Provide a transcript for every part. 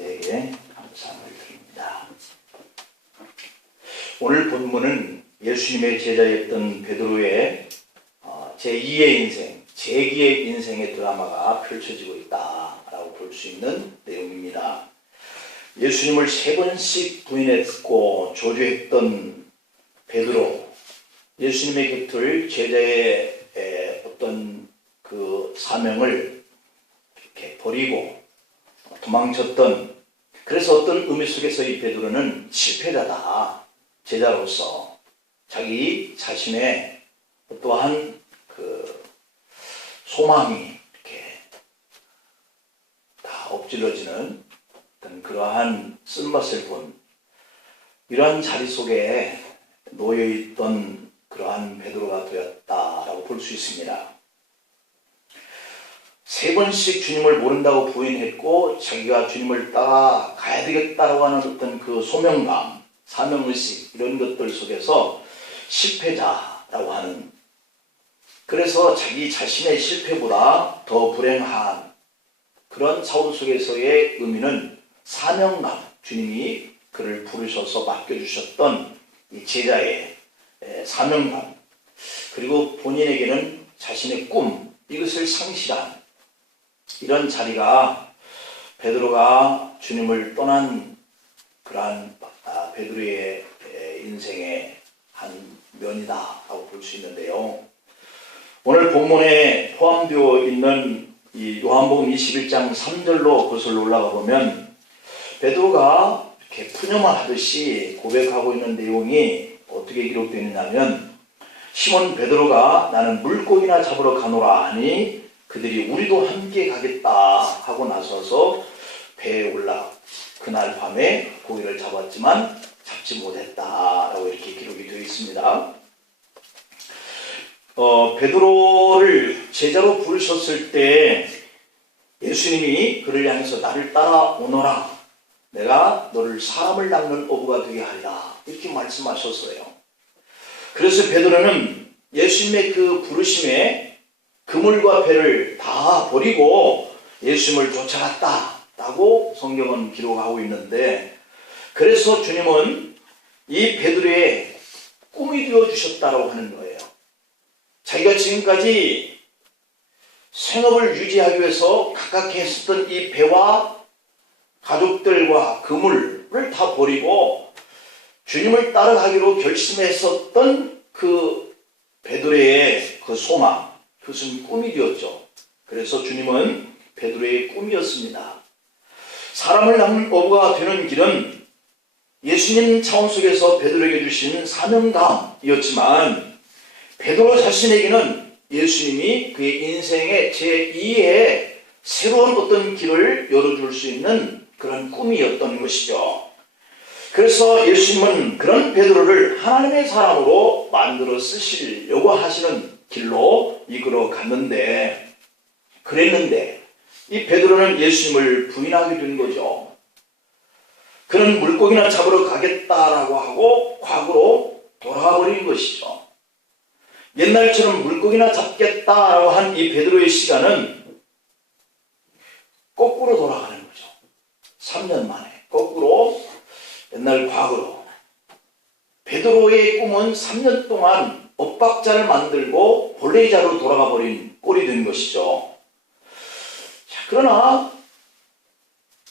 그에게 감사를 드립니다. 오늘 본문은 예수님의 제자였던 베드로의 제2의 인생, 재기의 인생의 드라마가 펼쳐지고 있다라고 볼 수 있는 내용입니다. 예수님을 3번씩 부인했고 저주했던 베드로, 예수님의 곁을 제자의 어떤 그 사명을 이렇게 버리고 도망쳤던, 그래서 어떤 의미 속에서 이 베드로는 실패자다. 제자로서 자기 자신의 어떠한 그 소망이 이렇게 다 엎질러지는 어떤 그러한 쓴맛을 본 이러한 자리 속에 놓여있던 그러한 베드로가 되었다라고 볼 수 있습니다. 3번씩 주님을 모른다고 부인했고 자기가 주님을 따라가야 되겠다라고 하는 어떤 그 소명감, 사명의식 이런 것들 속에서 실패자라고 하는, 그래서 자기 자신의 실패보다 더 불행한 그런 사울 속에서의 의미는 사명감, 주님이 그를 부르셔서 맡겨주셨던 이 제자의 사명감, 그리고 본인에게는 자신의 꿈, 이것을 상실한 이런 자리가 베드로가 주님을 떠난 그러한 베드로의 인생의 한 면이다라고 볼 수 있는데요. 오늘 본문에 포함되어 있는 이 요한복음 21장 3절로 거슬러 올라가 보면 베드로가 이렇게 푸념을 하듯이 고백하고 있는 내용이 어떻게 기록되어 있냐면, 시몬 베드로가 나는 물고기나 잡으러 가노라 하니 그들이 우리도 함께 가겠다 하고 나서서 배에 올라 그날 밤에 고기를 잡았지만 잡지 못했다라고 이렇게 기록이 되어 있습니다. 베드로를 제자로 부르셨을 때 예수님이 그를 향해서 나를 따라오너라, 내가 너를 사람을 낚는 어부가 되게 하리라, 이렇게 말씀하셨어요. 그래서 베드로는 예수님의 그 부르심에 그물과 배를 다 버리고 예수님을 쫓아갔다라고 성경은 기록하고 있는데, 그래서 주님은 이 베드로의 꿈이 되어주셨다고 하는 거예요. 자기가 지금까지 생업을 유지하기 위해서 가깝게 했었던 이 배와 가족들과 그물을 다 버리고 주님을 따라가기로 결심했었던 그 베드로의 그 소망, 그것은 꿈이 되었죠. 그래서 주님은 베드로의 꿈이었습니다. 사람을 낚는 어부가 되는 길은 예수님 차원 속에서 베드로에게 주신 사명감이었지만, 베드로 자신에게는 예수님이 그의 인생의 제2의 새로운 어떤 길을 열어줄 수 있는 그런 꿈이었던 것이죠. 그래서 예수님은 그런 베드로를 하나님의 사람으로 만들어 쓰시려고 하시는 길로 이끌어 갔는데, 그랬는데 이 베드로는 예수님을 부인하게 된 거죠. 그는 물고기나 잡으러 가겠다라고 하고 과거로 돌아가 버린 것이죠. 옛날처럼 물고기나 잡겠다라고 한 이 베드로의 시간은 거꾸로 돌아가는 거죠. 3년 만에 거꾸로 옛날 과거로. 베드로의 꿈은 3년 동안 엇박자를 만들고 본래자로 돌아가 버린 꼴이 된 것이죠. 자, 그러나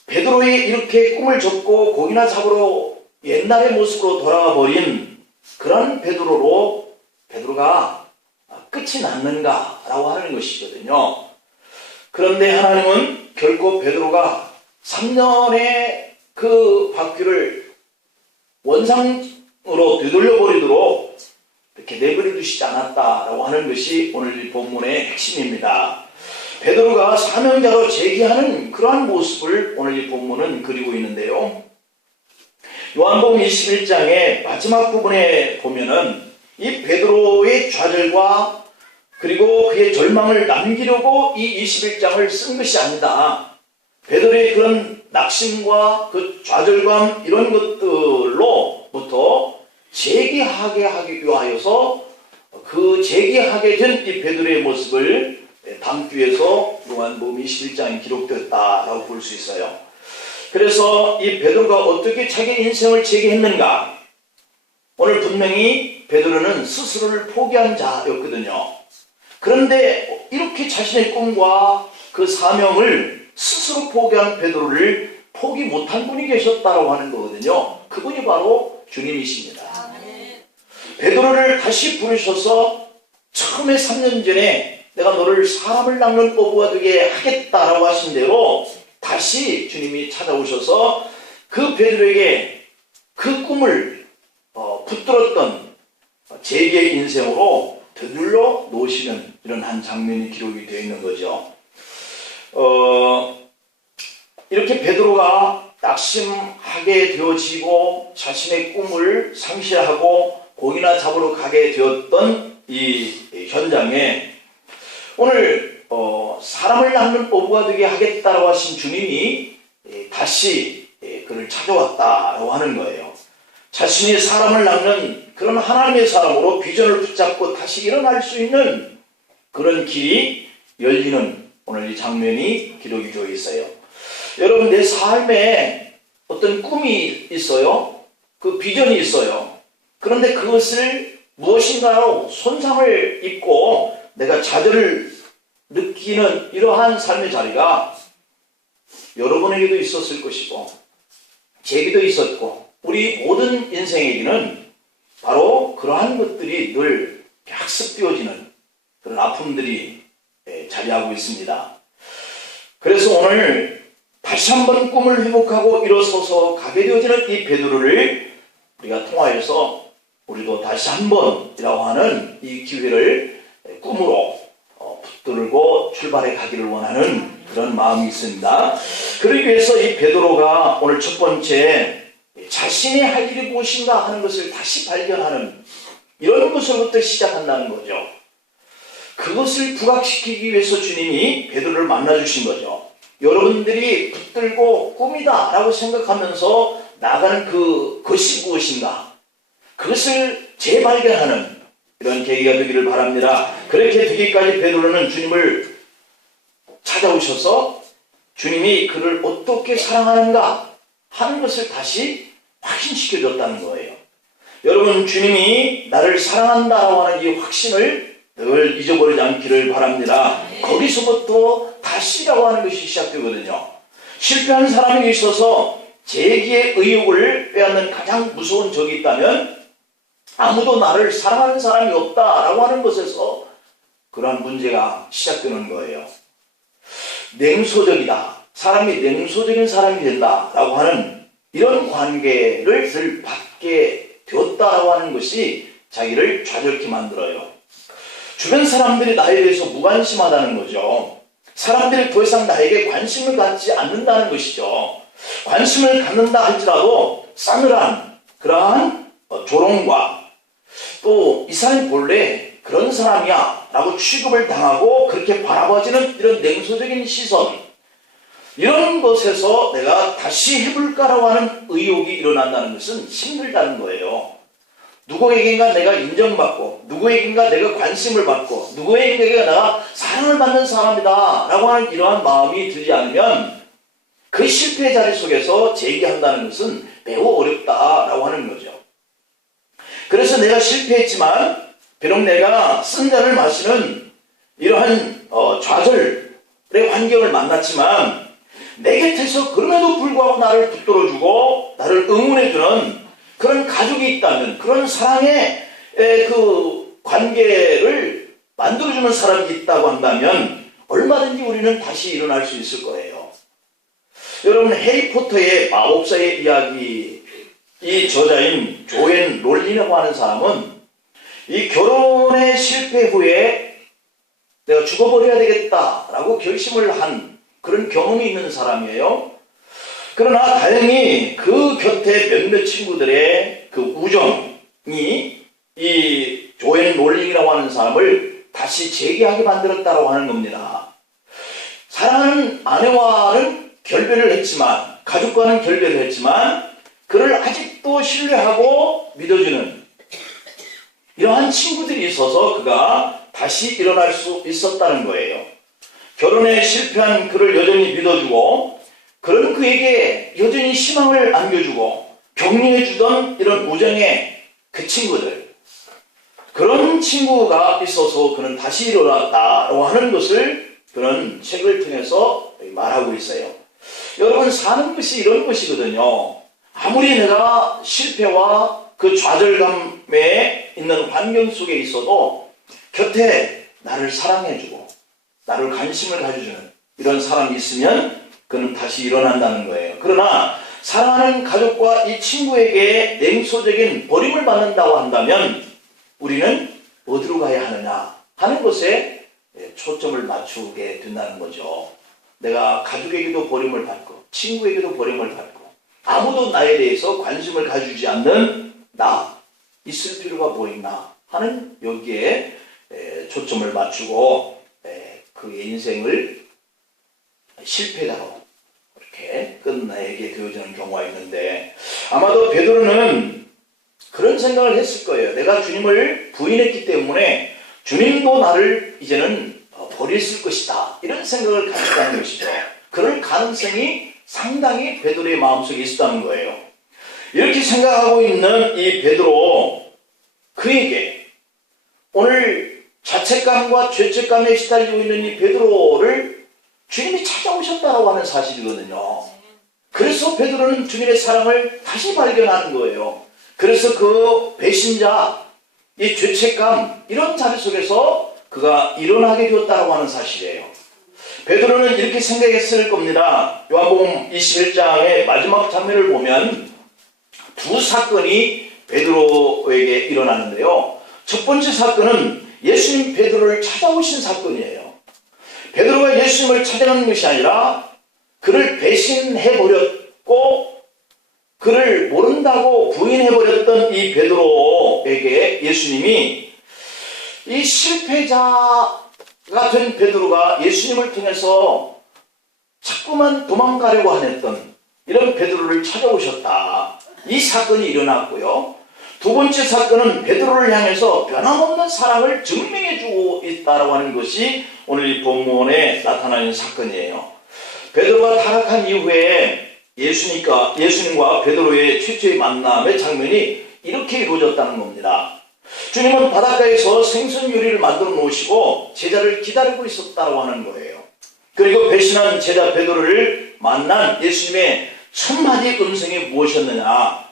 베드로의 이렇게 꿈을 접고 고기나 잡으러 옛날의 모습으로 돌아가 버린 그런 베드로가 끝이 났는가라고 하는 것이거든요. 그런데 하나님은 결코 베드로가 3년의 그 바퀴를 원상으로 되돌려버리도록 이렇게 내버려 두시지 않았다라고 하는 것이 오늘 이 본문의 핵심입니다. 베드로가 사명자로 재기하는 그러한 모습을 오늘 이 본문은 그리고 있는데요. 요한복음 21장의 마지막 부분에 보면은 이 베드로의 좌절과 그리고 그의 절망을 남기려고 이 21장을 쓴 것이 아니다. 베드로의 그런 낙심과 그 좌절감 이런 것들로부터 재기하게 하기 위하여서 그 재기하게 된 이 베드로의 모습을 담기 위해서 요한복음 21장이 기록되었다라고 볼 수 있어요. 그래서 이 베드로가 어떻게 자기 인생을 재개했는가? 오늘 분명히 베드로는 스스로를 포기한 자였거든요. 그런데 이렇게 자신의 꿈과 그 사명을 스스로 포기한 베드로를 포기 못한 분이 계셨다고 하는 거거든요. 그분이 바로 주님이십니다. 베드로를 다시 부르셔서 처음에 3년 전에 내가 너를 사람을 낚는 어부가 되게 하겠다라고 하신 대로 다시 주님이 찾아오셔서 그 베드로에게 그 꿈을 붙들었던 재개 인생으로 되돌려 놓으시는 이런 한 장면이 기록이 되어 있는 거죠. 이렇게 베드로가 낙심하게 되어지고 자신의 꿈을 상실하고 고기나 잡으러 가게 되었던 이 현장에 오늘 사람을 낚는 어부가 되게 하겠다라고 하신 주님이 다시 그를 찾아왔다라고 하는 거예요. 자신이 사람을 낚는 그런 하나님의 사람으로 비전을 붙잡고 다시 일어날 수 있는 그런 길이 열리는 오늘 이 장면이 기록이 되어 있어요. 여러분, 내 삶에 어떤 꿈이 있어요. 그 비전이 있어요. 그런데 그것을 무엇인가요? 손상을 입고 내가 좌절을 느끼는 이러한 삶의 자리가 여러분에게도 있었을 것이고 제게도 있었고 우리 모든 인생에게는 바로 그러한 것들이 늘 학습되어지는 그런 아픔들이 자리하고 있습니다. 그래서 오늘 다시 한번 꿈을 회복하고 일어서서 가게 되어지는 이 베드로를 우리가 통하여서 우리도 다시 한번이라고 하는 이 기회를 꿈으로 붙들고 출발해 가기를 원하는 그런 마음이 있습니다. 그러기 위해서 이 베드로가 오늘 첫 번째 자신이 할 일이 무엇인가 하는 것을 다시 발견하는 이런 것으로부터 시작한다는 거죠. 그것을 부각시키기 위해서 주님이 베드로를 만나주신 거죠. 여러분들이 붙들고 꿈이다 라고 생각하면서 나가는 그것이 무엇인가, 그것을 재발견하는 이런 계기가 되기를 바랍니다. 그렇게 되기까지 베드로는 주님을 찾아오셔서 주님이 그를 어떻게 사랑하는가 하는 것을 다시 확신시켜줬다는 거예요. 여러분, 주님이 나를 사랑한다라고 하는 이 확신을 늘 잊어버리지 않기를 바랍니다. 거기서부터 다시라고 하는 것이 시작되거든요. 실패한 사람에게 있어서 재기의 의욕을 빼앗는 가장 무서운 적이 있다면 아무도 나를 사랑하는 사람이 없다라고 하는 것에서 그러한 문제가 시작되는 거예요. 냉소적이다. 사람이 냉소적인 사람이 된다라고 하는 이런 관계를 늘 받게 되었다라고 하는 것이 자기를 좌절케 만들어요. 주변 사람들이 나에 대해서 무관심하다는 거죠. 사람들이 더 이상 나에게 관심을 갖지 않는다는 것이죠. 관심을 갖는다 할지라도 싸늘한 그러한 조롱과 또 이 사람이 본래 그런 사람이야 라고 취급을 당하고 그렇게 바라봐지는 이런 냉소적인 시선, 이런 것에서 내가 다시 해볼까라고 하는 의욕이 일어난다는 것은 힘들다는 거예요. 누구에게인가 내가 인정받고 누구에게인가 내가 관심을 받고 누구에게인가 내가 사랑을 받는 사람이다 라고 하는 이러한 마음이 들지 않으면 그 실패의 자리 속에서 재기한다는 것은 매우 어렵다라고 하는 거죠. 그래서 내가 실패했지만 비록 내가 쓴 잔을 마시는 이러한 좌절의 환경을 만났지만 내 곁에서 그럼에도 불구하고 나를 붙들어주고 나를 응원해주는 그런 가족이 있다면, 그런 사랑의 그 관계를 만들어주는 사람이 있다고 한다면 얼마든지 우리는 다시 일어날 수 있을 거예요. 여러분, 해리포터의 마법사의 이야기, 이 저자인 조앤 롤린이라고 하는 사람은 이 결혼의 실패 후에 내가 죽어버려야 되겠다라고 결심을 한 그런 경험이 있는 사람이에요. 그러나 다행히 그 곁에 몇몇 친구들의 그 우정이 이 조앤 롤린이라고 하는 사람을 다시 재기하게 만들었다고 하는 겁니다. 사랑하는 아내와는 결별을 했지만, 가족과는 결별을 했지만 그를 아직도 신뢰하고 믿어주는 이러한 친구들이 있어서 그가 다시 일어날 수 있었다는 거예요. 결혼에 실패한 그를 여전히 믿어주고 그런 그에게 여전히 희망을 안겨주고 격려해주던 이런 우정의 그 친구들, 그런 친구가 있어서 그는 다시 일어났다고 하는 것을 그런 책을 통해서 말하고 있어요. 여러분, 사는 것이 이런 것이거든요. 아무리 내가 실패와 그 좌절감에 있는 환경 속에 있어도 곁에 나를 사랑해주고 나를 관심을 가져주는 이런 사람이 있으면 그는 다시 일어난다는 거예요. 그러나 사랑하는 가족과 이 친구에게 냉소적인 버림을 받는다고 한다면 우리는 어디로 가야 하느냐 하는 것에 초점을 맞추게 된다는 거죠. 내가 가족에게도 버림을 받고 친구에게도 버림을 받고 아무도 나에 대해서 관심을 가지지 않는 나 있을 필요가 뭐 있나 하는 여기에 초점을 맞추고 그의 인생을 실패자로 이렇게 끝내게 되어지는 경우가 있는데, 아마도 베드로는 그런 생각을 했을 거예요. 내가 주님을 부인했기 때문에 주님도 나를 이제는 버렸을 것이다, 이런 생각을 가졌다는 것이죠. 그럴 가능성이 상당히 베드로의 마음속에 있었다는 거예요. 이렇게 생각하고 있는 이 베드로, 그에게 오늘 자책감과 죄책감에 시달리고 있는 이 베드로를 주님이 찾아오셨다고 하는 사실이거든요. 그래서 베드로는 주님의 사랑을 다시 발견하는 거예요. 그래서 그 배신자, 이 죄책감, 이런 자리 속에서 그가 일어나게 되었다고 하는 사실이에요. 베드로는 이렇게 생각했을 겁니다. 요한복음 21장의 마지막 장면을 보면 두 사건이 베드로에게 일어나는데요. 첫 번째 사건은 예수님 베드로를 찾아오신 사건이에요. 베드로가 예수님을 찾아가는 것이 아니라 그를 배신해버렸고 그를 모른다고 부인해버렸던 이 베드로에게 예수님이 이 실패자가 된 베드로가 예수님을 통해서 자꾸만 도망가려고 하였던 이런 베드로를 찾아오셨다, 이 사건이 일어났고요. 두 번째 사건은 베드로를 향해서 변함없는 사랑을 증명해주고 있다고 하는 것이 오늘 이 본문에 나타나는 사건이에요. 베드로가 타락한 이후에 예수님과 베드로의 최초의 만남의 장면이 이렇게 이루어졌다는 겁니다. 주님은 바닷가에서 생선 요리를 만들어 놓으시고 제자를 기다리고 있었다고 하는 거예요. 그리고 배신한 제자 베드로를 만난 예수님의 첫 마디 음성이 무엇이었느냐?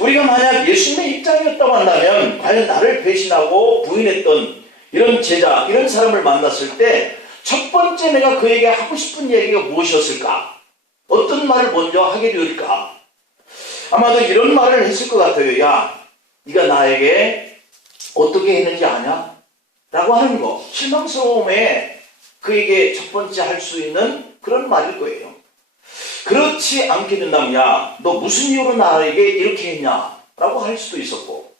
우리가 만약 예수님의 입장이었다고 한다면 과연 나를 배신하고 부인했던 이런 제자, 이런 사람을 만났을 때 첫 번째 내가 그에게 하고 싶은 얘기가 무엇이었을까? 어떤 말을 먼저 하게 될까? 아마도 이런 말을 했을 것 같아요. 야, 네가 나에게 어떻게 했는지 아냐? 라고 하는 거, 실망스러움에 그에게 첫 번째 할 수 있는 그런 말일 거예요. 그렇지 않게 된다면, 야, 너 무슨 이유로 나에게 이렇게 했냐? 라고 할 수도 있었고,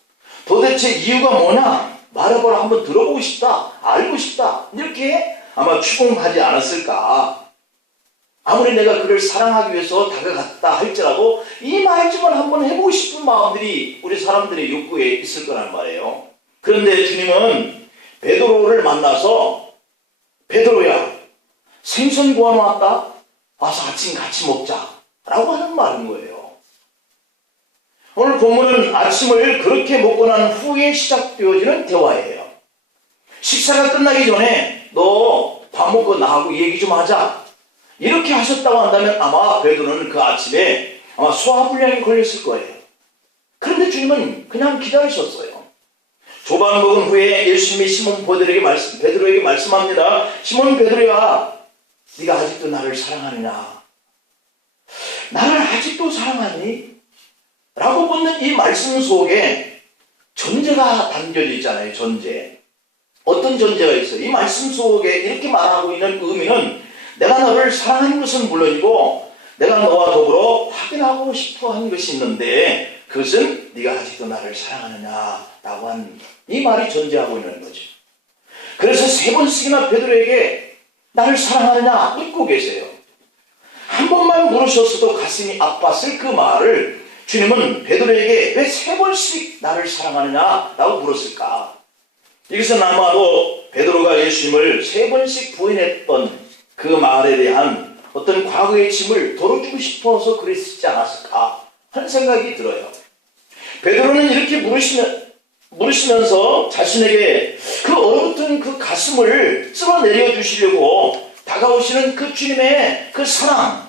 도대체 이유가 뭐냐? 말해보라, 한번 들어보고 싶다, 알고 싶다, 이렇게 아마 추궁하지 않았을까? 아무리 내가 그를 사랑하기 위해서 다가갔다 할지라도 이 말씀을 한번 해보고 싶은 마음들이 우리 사람들의 욕구에 있을 거란 말이에요. 그런데 주님은 베드로를 만나서, 베드로야, 생선 구워놨다, 와서 아침 같이 먹자 라고 하는 말인 거예요. 오늘 본문은 아침을 그렇게 먹고 난 후에 시작되어지는 대화예요. 식사가 끝나기 전에 너 밥 먹고 나하고 얘기 좀 하자, 이렇게 하셨다고 한다면 아마 베드로는 그 아침에 아마 소화불량이 걸렸을 거예요. 그런데 주님은 그냥 기다리셨어요. 조반 먹은 후에 예수님이 시몬 베드로에게 말씀합니다. 시몬 베드로야, 네가 아직도 나를 사랑하느냐? 나를 아직도 사랑하니? 라고 묻는 이 말씀 속에 전제가 담겨져 있잖아요. 전제. 어떤 전제가 있어요? 이 말씀 속에 이렇게 말하고 있는 의미는 내가 너를 사랑하는 것은 물론이고 내가 너와 더불어 확인하고 싶어 하는 것이 있는데 그것은 네가 아직도 나를 사랑하느냐? 라고 한 이 말이 전제하고 있는 거죠. 그래서 세 번씩이나 베드로에게 나를 사랑하느냐 묻고 계세요. 한 번만 물으셨어도 가슴이 아팠을 그 말을 주님은 베드로에게 왜 세 번씩 나를 사랑하느냐 라고 물었을까? 이것은 아마도 베드로가 예수님을 세 번씩 부인했던 그 말에 대한 어떤 과거의 짐을 덜어주고 싶어서 그랬지 않았을까 하는 생각이 들어요. 베드로는 이렇게 물으시면서 자신에게 그 얼어붙은 그 가슴을 쓸어내려 주시려고 다가오시는 그 주님의 그 사랑,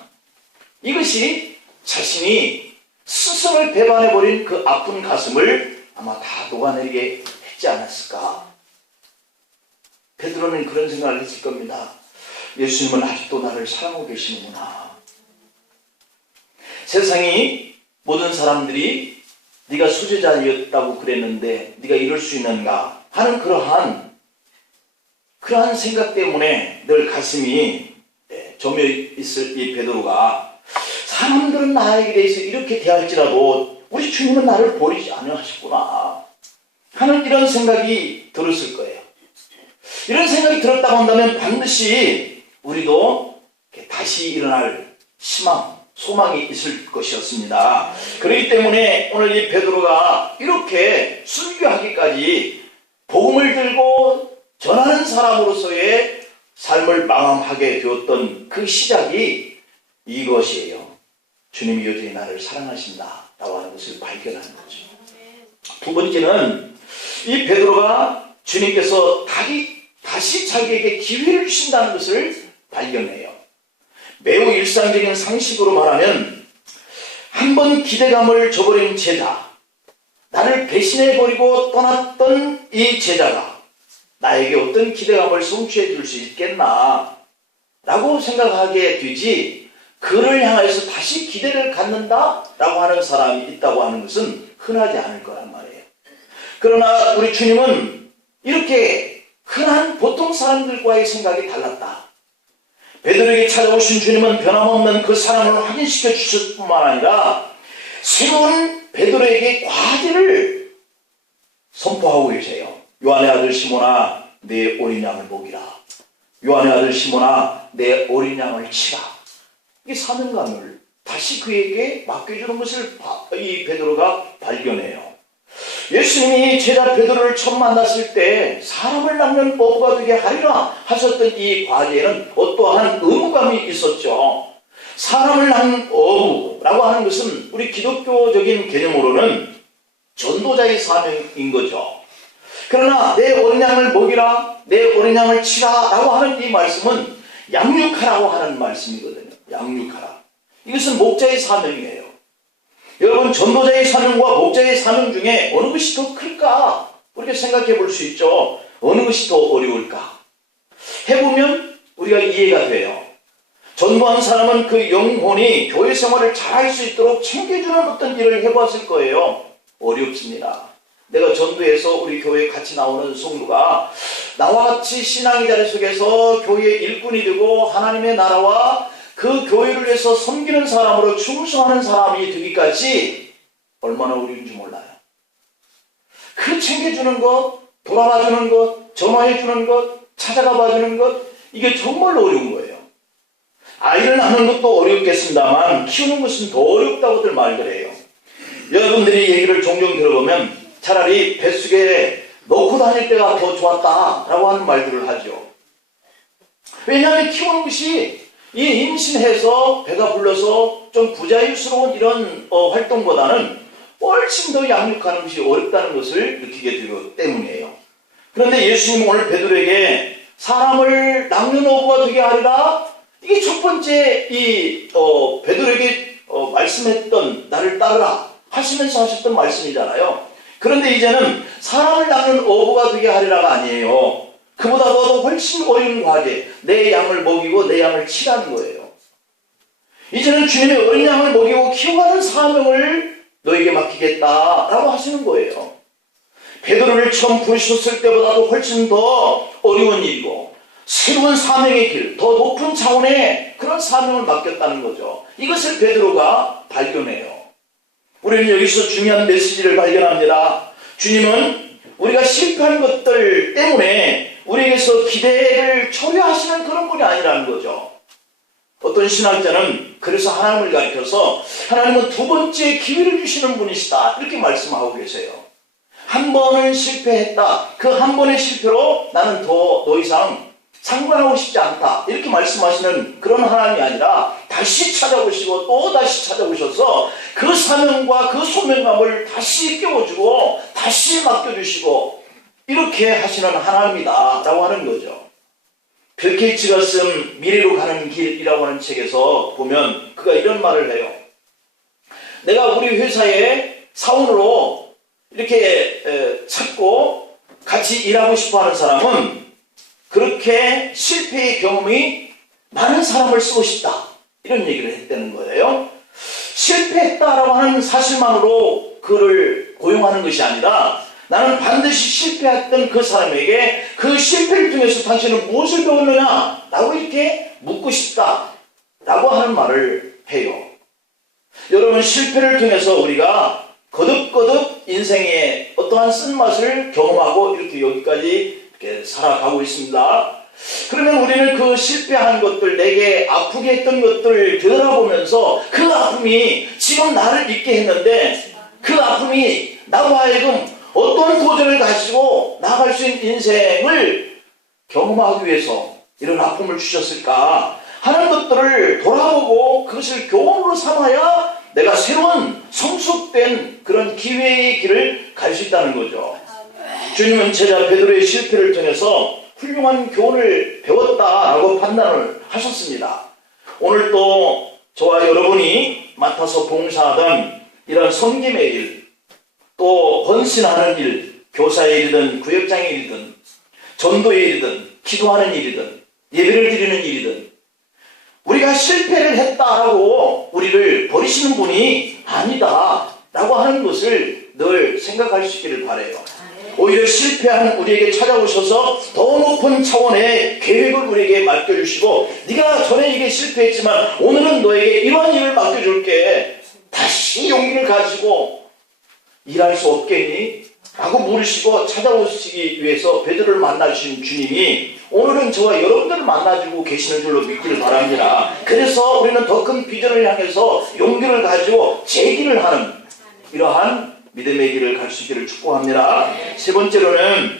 이것이 자신이 스스로를 배반해버린 그 아픈 가슴을 아마 다 녹아내리게 했지 않았을까. 베드로는 그런 생각을 했을 겁니다. 예수님은 아직도 나를 사랑하고 계시는구나. 세상이 모든 사람들이 네가 수제자였다고 그랬는데 네가 이럴 수 있는가 하는 그러한 생각 때문에 늘 가슴이 점여 있을 이 베드로가 사람들은 나에게 대해서 이렇게 대할지라도 우리 주님은 나를 버리지 아니하셨구나 하는 이런 생각이 들었을 거예요. 이런 생각이 들었다고 한다면 반드시 우리도 다시 일어날 희망, 소망이 있을 것이었습니다. 그렇기 때문에 오늘 이 베드로가 이렇게 순교하기까지 복음을 들고 전하는 사람으로서의 삶을 마감하게 되었던 그 시작이 이것이에요. 주님이 여전히 나를 사랑하신다 라고 하는 것을 발견하는 거죠. 두 번째는 이 베드로가 주님께서 다시 자기에게 기회를 주신다는 것을 발견해요. 매우 일상적인 상식으로 말하면 한 번 기대감을 저버린 제자, 나를 배신해버리고 떠났던 이 제자가 나에게 어떤 기대감을 성취해 줄 수 있겠나 라고 생각하게 되지, 그를 향해서 다시 기대를 갖는다 라고 하는 사람이 있다고 하는 것은 흔하지 않을 거란 말이에요. 그러나 우리 주님은 이렇게 흔한 보통 사람들과의 생각이 달랐다. 베드로에게 찾아오신 주님은 변함없는 그 사랑을 확인시켜 주셨을 뿐만 아니라 새로운 베드로에게 과제를 선포하고 계세요. 요한의 아들 시몬아, 내 어린 양을 먹이라. 요한의 아들 시몬아, 내 어린 양을 치라. 이 사명감을 다시 그에게 맡겨주는 것을 이 베드로가 발견해요. 예수님이 제자 베드로를 처음 만났을 때 사람을 낚는 어부가 되게 하리라 하셨던 이 과제에는 어떠한 의무감이 있었죠. 사람을 낚는 어부라고 하는 것은 우리 기독교적인 개념으로는 전도자의 사명인 거죠. 그러나 내 어린 양을 먹이라, 내 어린 양을 치라 라고 하는 이 말씀은 양육하라고 하는 말씀이거든요. 양육하라. 이것은 목자의 사명이에요. 여러분, 전도자의 사명과 목자의 사명 중에 어느 것이 더 클까? 우리가 생각해 볼 수 있죠. 어느 것이 더 어려울까? 해보면 우리가 이해가 돼요. 전도한 사람은 그 영혼이 교회 생활을 잘할 수 있도록 챙겨주는 어떤 일을 해봤을 거예요. 어렵습니다. 내가 전도해서 우리 교회에 같이 나오는 성도가 나와 같이 신앙의 자리 속에서 교회의 일꾼이 되고 하나님의 나라와 그 교회를 위해서 섬기는 사람으로 충성하는 사람이 되기까지 얼마나 어려운지 몰라요. 그 챙겨주는 것, 돌아봐주는 것, 전화해주는 것, 찾아가 봐주는 것, 이게 정말 어려운 거예요. 아이를 낳는 것도 어렵겠습니다만 키우는 것은 더 어렵다고들 말들 해요. 여러분들이 얘기를 종종 들어보면 차라리 뱃속에 넣고 다닐 때가 더 좋았다라고 하는 말들을 하죠. 왜냐하면 키우는 것이 이 임신해서 배가 불러서 좀 부자유스러운 이런 활동보다는 훨씬 더 양육하는 것이 어렵다는 것을 느끼게 되기 때문이에요. 그런데 예수님은 오늘 베드로에게 사람을 낚는 어부가 되게 하리라, 이게 첫 번째 이 베드로에게 말씀했던 나를 따르라 하시면서 하셨던 말씀이잖아요. 그런데 이제는 사람을 낚는 어부가 되게 하리라가 아니에요. 그보다도 훨씬 어려운 과제, 내 양을 먹이고 내 양을 치라는 거예요. 이제는 주님의 어린 양을 먹이고 키워가는 사명을 너에게 맡기겠다라고 하시는 거예요. 베드로를 처음 부르셨을 때보다도 훨씬 더 어려운 일이고 새로운 사명의 길, 더 높은 차원의 그런 사명을 맡겼다는 거죠. 이것을 베드로가 발견해요. 우리는 여기서 중요한 메시지를 발견합니다. 주님은 우리가 실패한 것들 때문에 우리에게서 기대를 초래하시는 그런 분이 아니라는 거죠. 어떤 신학자는 그래서 하나님을 가리켜서 하나님은 두 번째 기회를 주시는 분이시다 이렇게 말씀하고 계세요. 한 번은 실패했다. 그 한 번의 실패로 나는 더 이상 상관하고 싶지 않다 이렇게 말씀하시는 그런 하나님이 아니라 다시 찾아오시고 또 다시 찾아오셔서 그 사명과 그 소명감을 다시 깨워주고 다시 맡겨주시고 이렇게 하시는 하나님이다 라고 하는 거죠. 빌 게이츠가 쓴 미래로 가는 길이라고 하는 책에서 보면 그가 이런 말을 해요. 내가 우리 회사에 사원으로 이렇게 찾고 같이 일하고 싶어하는 사람은 그렇게 실패의 경험이 많은 사람을 쓰고 싶다 이런 얘기를 했다는 거예요. 실패했다라고 하는 사실만으로 그를 고용하는 것이 아니라 나는 반드시 실패했던 그 사람에게 그 실패를 통해서 당신은 무엇을 배웠느냐 라고 이렇게 묻고 싶다 라고 하는 말을 해요. 여러분, 실패를 통해서 우리가 거듭거듭 인생의 어떠한 쓴맛을 경험하고 이렇게 여기까지 이렇게 살아가고 있습니다. 그러면 우리는 그 실패한 것들, 내게 아프게 했던 것들을 되돌아보면서 그 아픔이 지금 나를 있게 했는데 그 아픔이 나로 하여금 어떤 도전을 가지고 나아갈 수 있는 인생을 경험하기 위해서 이런 아픔을 주셨을까 하는 것들을 돌아보고 그것을 교훈으로 삼아야 내가 새로운 성숙된 그런 기회의 길을 갈 수 있다는 거죠. 주님은 제자 베드로의 실패를 통해서 훌륭한 교훈을 배웠다라고 판단을 하셨습니다. 오늘 또 저와 여러분이 맡아서 봉사하던 이런 섬김의 일, 또 헌신하는 일, 교사의 일이든 구역장의 일이든 전도의 일이든 기도하는 일이든 예배를 드리는 일이든 우리가 실패를 했다라고 우리를 버리시는 분이 아니다 라고 하는 것을 늘 생각할 수 있기를 바라요. 오히려 실패한 우리에게 찾아오셔서 더 높은 차원의 계획을 우리에게 맡겨주시고 네가 전에 이게 실패했지만 오늘은 너에게 이러한 일을 맡겨줄게. 다시 용기를 가지고 일할 수 없겠니? 라고 물으시고 찾아오시기 위해서 베드로를 만나주신 주님이 오늘은 저와 여러분들을 만나주고 계시는 줄로 믿기를 바랍니다. 그래서 우리는 더 큰 비전을 향해서 용기를 가지고 제기를 하는 이러한 믿음의 길을 갈 수 있기를 축복합니다. 세 번째로는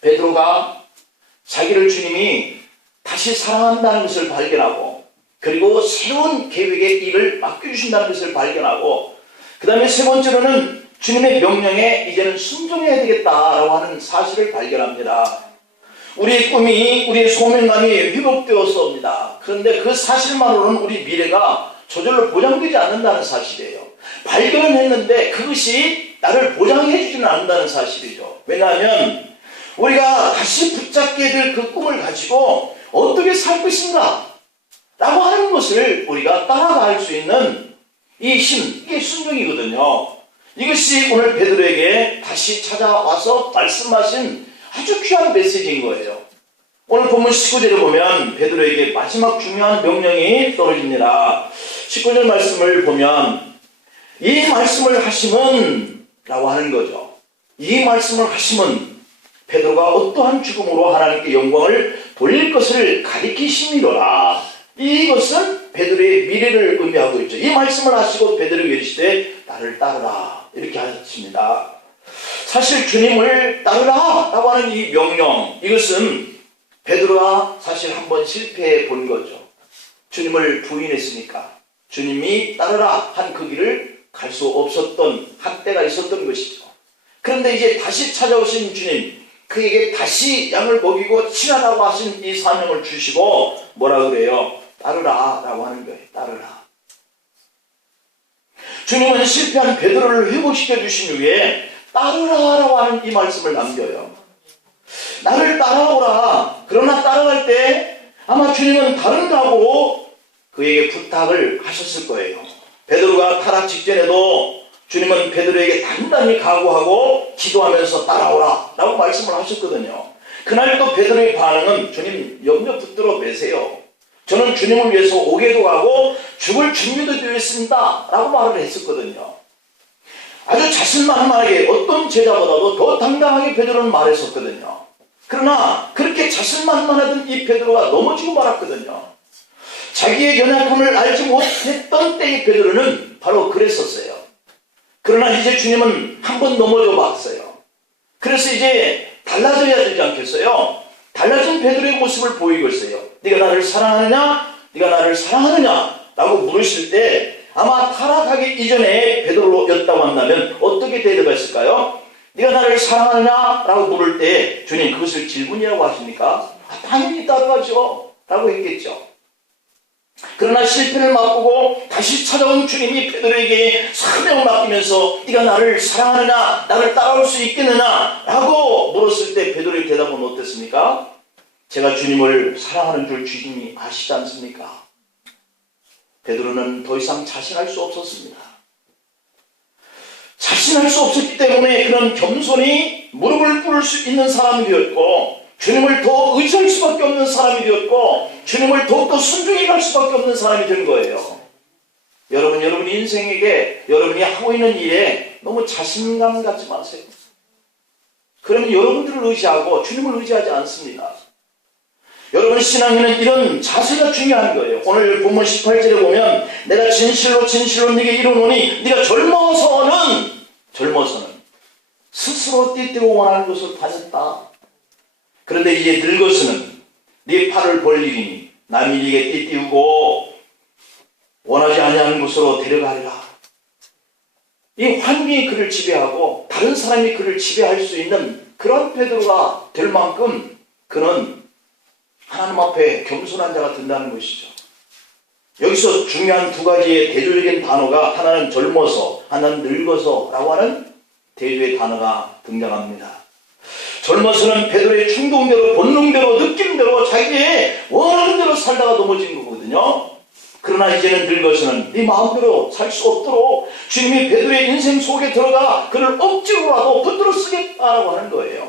베드로가 자기를 주님이 다시 사랑한다는 것을 발견하고 그리고 새로운 계획의 일을 맡겨주신다는 것을 발견하고 그 다음에 세 번째로는 주님의 명령에 이제는 순종해야 되겠다라고 하는 사실을 발견합니다. 우리의 꿈이 우리의 소명감이 회복되었습니다. 그런데 그 사실만으로는 우리 미래가 저절로 보장되지 않는다는 사실이에요. 발견은 했는데 그것이 나를 보장해 주지는 않는다는 사실이죠. 왜냐하면 우리가 다시 붙잡게 될 그 꿈을 가지고 어떻게 살 것인가 라고 하는 것을 우리가 따라갈 수 있는 이 힘, 이게 순종이거든요. 이것이 오늘 베드로에게 다시 찾아와서 말씀하신 아주 귀한 메시지인 거예요. 오늘 본문 19절에 보면 베드로에게 마지막 중요한 명령이 떨어집니다. 19절 말씀을 보면 이 말씀을 하시면 라고 하는 거죠. 이 말씀을 하시면 베드로가 어떠한 죽음으로 하나님께 영광을 돌릴 것을 가리키심이로라. 이것은 베드로의 미래를 의미하고 있죠. 이 말씀을 하시고 베드로에게 이르시되 나를 따르라 이렇게 하셨습니다. 사실 주님을 따르라 라고 하는 이 명령, 이것은 베드로가 사실 한번 실패해 본 거죠. 주님을 부인했으니까 주님이 따르라 한 그 길을 갈 수 없었던 한때가 있었던 것이죠. 그런데 이제 다시 찾아오신 주님, 그에게 다시 양을 먹이고 치라라고 하신 이 사명을 주시고 뭐라 그래요? 따르라 라고 하는 거예요. 따르라. 주님은 실패한 베드로를 회복시켜 주신 후에 따르라 라고 하는 이 말씀을 남겨요. 나를 따라오라. 그러나 따라갈 때 아마 주님은 다른 각오로 그에게 부탁을 하셨을 거예요. 베드로가 타락 직전에도 주님은 베드로에게 단단히 각오하고 기도하면서 따라오라 라고 말씀을 하셨거든요. 그날 또 베드로의 반응은 주님 염려 붙들어 매세요. 저는 주님을 위해서 오게도 가고 죽을 준비도 되어 있습니다 라고 말을 했었거든요. 아주 자신만만하게 어떤 제자보다도 더 당당하게 베드로는 말했었거든요. 그러나 그렇게 자신만만하던 이 베드로가 넘어지고 말았거든요. 자기의 연약함을 알지 못했던 때의 베드로는 바로 그랬었어요. 그러나 이제 주님은 한 번 넘어져 봤어요. 그래서 이제 달라져야 되지 않겠어요? 달라진 베드로의 모습을 보이고 있어요. 네가 나를 사랑하느냐? 네가 나를 사랑하느냐? 라고 물으실 때 아마 타락하기 이전에 베드로였다고 한다면 어떻게 대답했을까요? 네가 나를 사랑하느냐? 라고 물을 때 주님 그것을 질문이라고 하십니까? 당연히 따라가죠 라고 했겠죠. 그러나 실패를 맛보고 다시 찾아온 주님이 베드로에게 사명을 맡기면서 네가 나를 사랑하느냐? 나를 따라올 수 있겠느냐? 라고 물었을 때 베드로의 대답은 어땠습니까? 제가 주님을 사랑하는 줄 주님이 아시지 않습니까? 베드로는 더 이상 자신할 수 없었습니다. 자신할 수 없었기 때문에 그런 겸손히 무릎을 꿇을 수 있는 사람이 되었고 주님을 더 의지할 수밖에 없는 사람이 되었고 주님을 더욱더 순종해 갈 수밖에 없는 사람이 된 거예요. 여러분 인생에게 여러분이 하고 있는 일에 너무 자신감 갖지 마세요. 그러면 여러분들을 의지하고 주님을 의지하지 않습니다. 여러분 신앙에는 이런 자세가 중요한 거예요. 오늘 본문 18절에 보면 내가 진실로 네게 이르노니 네가 젊어서는 스스로 띠띠고 원하는 것을 다녔다. 그런데 이제 늙어서는 네 팔을 벌리니 남이 네게 띠띠우고 원하지 아니하는 곳으로 데려가리라. 이 환경이 그를 지배하고 다른 사람이 그를 지배할 수 있는 그런 베드로가 될 만큼 그는 하나님 앞에 겸손한 자가 된다는 것이죠. 여기서 중요한 두 가지의 대조적인 단어가 하나는 젊어서 하나는 늙어서 라고 하는 대조의 단어가 등장합니다. 젊어서는 베드로의 충동대로 본능대로 느낌대로 자기의 원하는 대로 살다가 넘어진 거거든요. 그러나 이제는 늙어서는 네 마음대로 살 수 없도록 주님이 베드로의 인생 속에 들어가 그를 억지로라도 붙들어 쓰겠다라고 하는 거예요.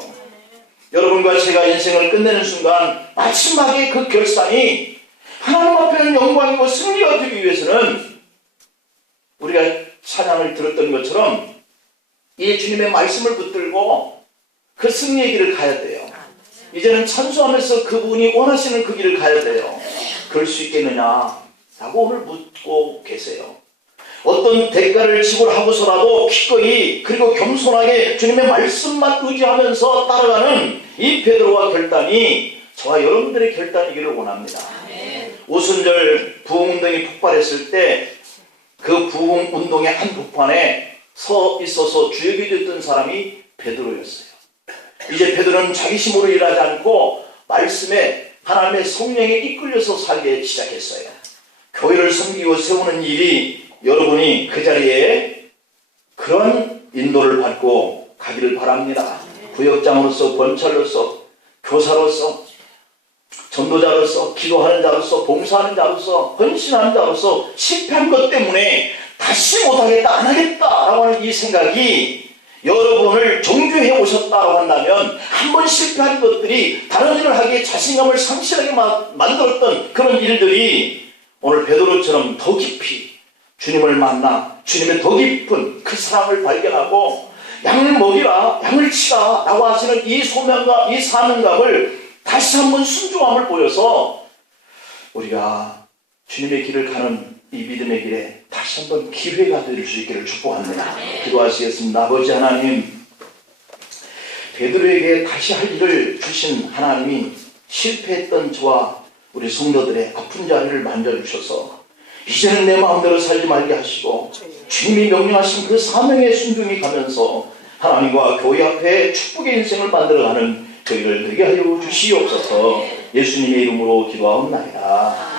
여러분과 제가 인생을 끝내는 순간 마지막에 그 결산이 하나님 앞에는 영광이고 승리가 되기 위해서는 우리가 찬양을 들었던 것처럼 이 주님의 말씀을 붙들고 그 승리의 길을 가야 돼요. 이제는 찬송하면서 그분이 원하시는 그 길을 가야 돼요. 그럴 수 있겠느냐 라고 오늘 묻고 계세요. 어떤 대가를 지불하고서라도 기꺼이 그리고 겸손하게 주님의 말씀만 의지하면서 따라가는 이 베드로와 결단이 저와 여러분들의 결단이기를 원합니다. 오순절 부흥운동이 폭발했을 때 그 부흥운동의 한 복판에 서 있어서 주역이 됐던 사람이 베드로였어요. 이제 베드로는 자기 힘으로 일하지 않고 말씀에 하나님의 성령에 이끌려서 살기 시작했어요. 교회를 섬기고 세우는 일이 여러분이 그 자리에 그런 인도를 받고 가기를 바랍니다. 부역장으로서, 권찰로서, 교사로서, 전도자로서, 기도하는 자로서, 봉사하는 자로서, 헌신하는 자로서 실패한 것 때문에 다시 못하겠다, 안 하겠다라고 하는 이 생각이 여러분을 정죄해 오셨다고 한다면 한 번 실패한 것들이 다른 일을 하기에 자신감을 상실하게 만들었던 그런 일들이 오늘 베드로처럼 더 깊이 주님을 만나 주님의 더 깊은 그 사랑을 발견하고 양을 먹이라, 양을 치라 라고 하시는 이 소명과 이 사명감을 다시 한번 순종함을 보여서 우리가 주님의 길을 가는 이 믿음의 길에 다시 한번 기회가 될 수 있기를 축복합니다. 기도하시겠습니다. 아버지 하나님, 베드로에게 다시 할 일을 주신 하나님이 실패했던 저와 우리 성도들의 아픈 자리를 만져주셔서 이제는 내 마음대로 살지 말게 하시고 주님이 명령하신 그 사명에 순종히 가면서 하나님과 교회 앞에 축복의 인생을 만들어가는 저희를 되게 하여 주시옵소서. 예수님의 이름으로 기도하옵나이다.